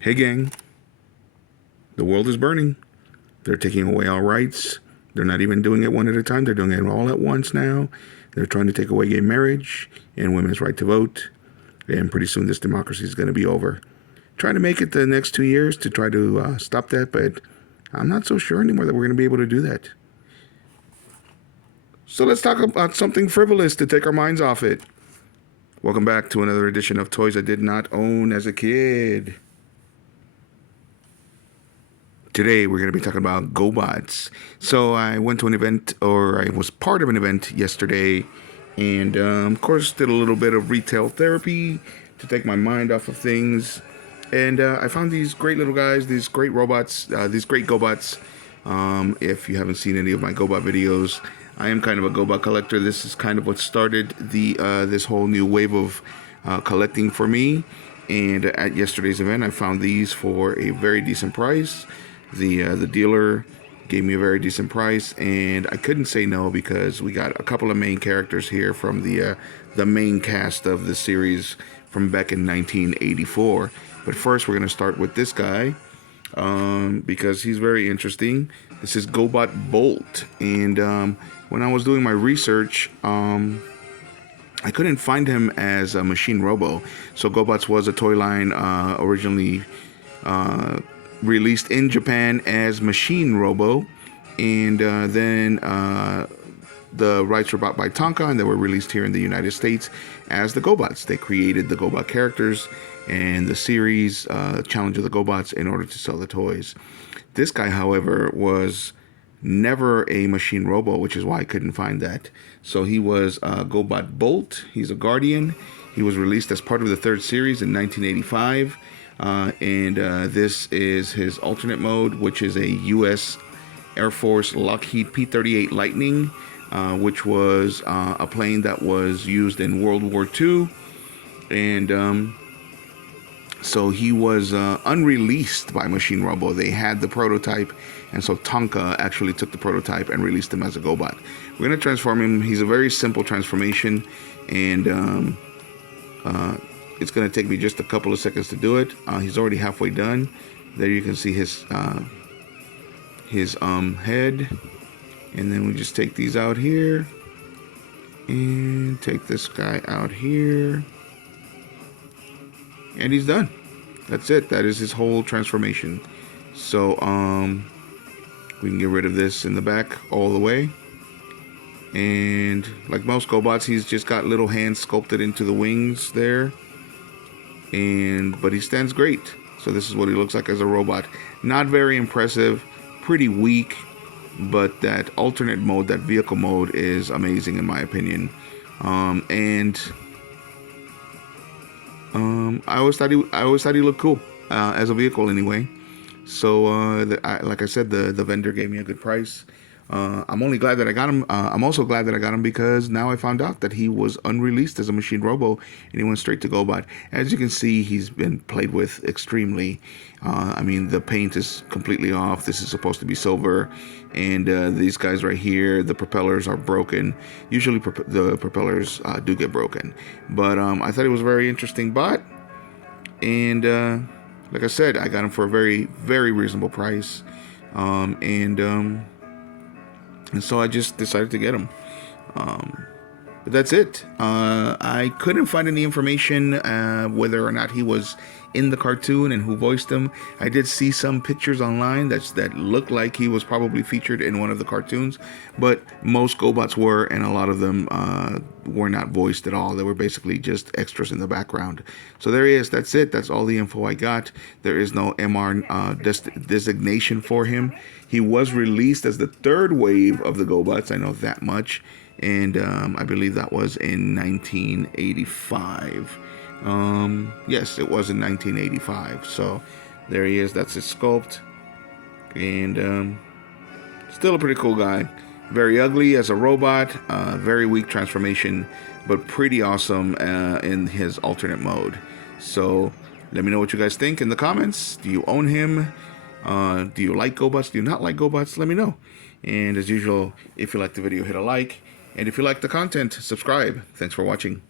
Hey gang, the world is burning. They're taking away our rights. They're not even doing it one at a time. They're doing it all at once now. They're trying to take away gay marriage and women's right to vote. And pretty soon this democracy is going to be over. Trying to make it the next 2 years to try to stop that, but I'm not so sure anymore that we're going to be able to do that. So let's talk about something frivolous to take our minds off it. Welcome back to another edition of Toys I Did Not Own as a Kid. Today we're going to be talking about Gobots. So I went to an event, or I was part of an event yesterday, and of course did a little bit of retail therapy to take my mind off of things. And I found these great little guys, these great robots, these great Gobots. If you haven't seen any of my Gobot videos, I am kind of a Gobot collector. This is kind of what started the this whole new wave of collecting for me. And at yesterday's event, I found these for a very decent price. The dealer gave me a very decent price, and I couldn't say no because we got a couple of main characters here from the main cast of the series from back in 1984. But first, we're gonna start with this guy because he's very interesting. This is Gobot Bolt, and when I was doing my research, I couldn't find him as a Machine Robo. So Gobots was a toy line originally released in Japan as Machine Robo, and then the rights were bought by Tonka, and they were released here in the United States as the Gobots. They created the Gobot characters and the series Challenge of the Gobots in order to sell the toys. This guy, however, was never a Machine Robo, which is why I couldn't find that. So he was Gobot Bolt. He's a Guardian. He was released as part of the third series in 1985. And this is his alternate mode, which is a U.S. Air Force Lockheed P-38 Lightning, which was a plane that was used in World War II. And so he was unreleased by Machine Robo. They had the prototype, and so Tonka actually took the prototype and released him as a Gobot. We're going to transform him. He's a very simple transformation, and it's going to take me just a couple of seconds to do it. He's already halfway done. There you can see his head. And then we just take these out here. And take this guy out here. And he's done. That's it. That is his whole transformation. So we can get rid of this in the back all the way. And like most Gobots, he's just got little hands sculpted into the wings there. But he stands great. So this is what he looks like as a robot. Not very impressive, pretty weak, but that alternate mode, that vehicle mode, is amazing in my opinion. I always thought he looked cool as a vehicle anyway. So like I said, the vendor gave me a good price. I'm only glad that I got him. I'm also glad that I got him because now I found out that he was unreleased as a Machine Robo, and he went straight to Gobot. As you can see, he's been played with extremely. I mean, the paint is completely off. This is supposed to be silver, and these guys right here, the propellers are broken. Usually the propellers do get broken, but I thought it was a very interesting bot, and like I said, I got him for a very, very reasonable price, and so I just decided to get him. But that's it. I couldn't find any information whether or not he was in the cartoon and who voiced him. I did see some pictures online that looked like he was probably featured in one of the cartoons, but most Gobots were, and a lot of them were not voiced at all. They were basically just extras in the background. So there he is. That's it. That's all the info I got. There is no MR designation for him. He was released as the third wave of the Gobots. I know that much. And I believe that was in 1985. Yes, it was in 1985. So there he is. That's his sculpt. And still a pretty cool guy. Very ugly as a robot. Very weak transformation, but pretty awesome in his alternate mode. So let me know what you guys think in the comments. Do you own him? Do you like Gobots? Do you not like Gobots? Let me know. And as usual, if you like the video, hit a like. And if you like the content, subscribe. Thanks for watching.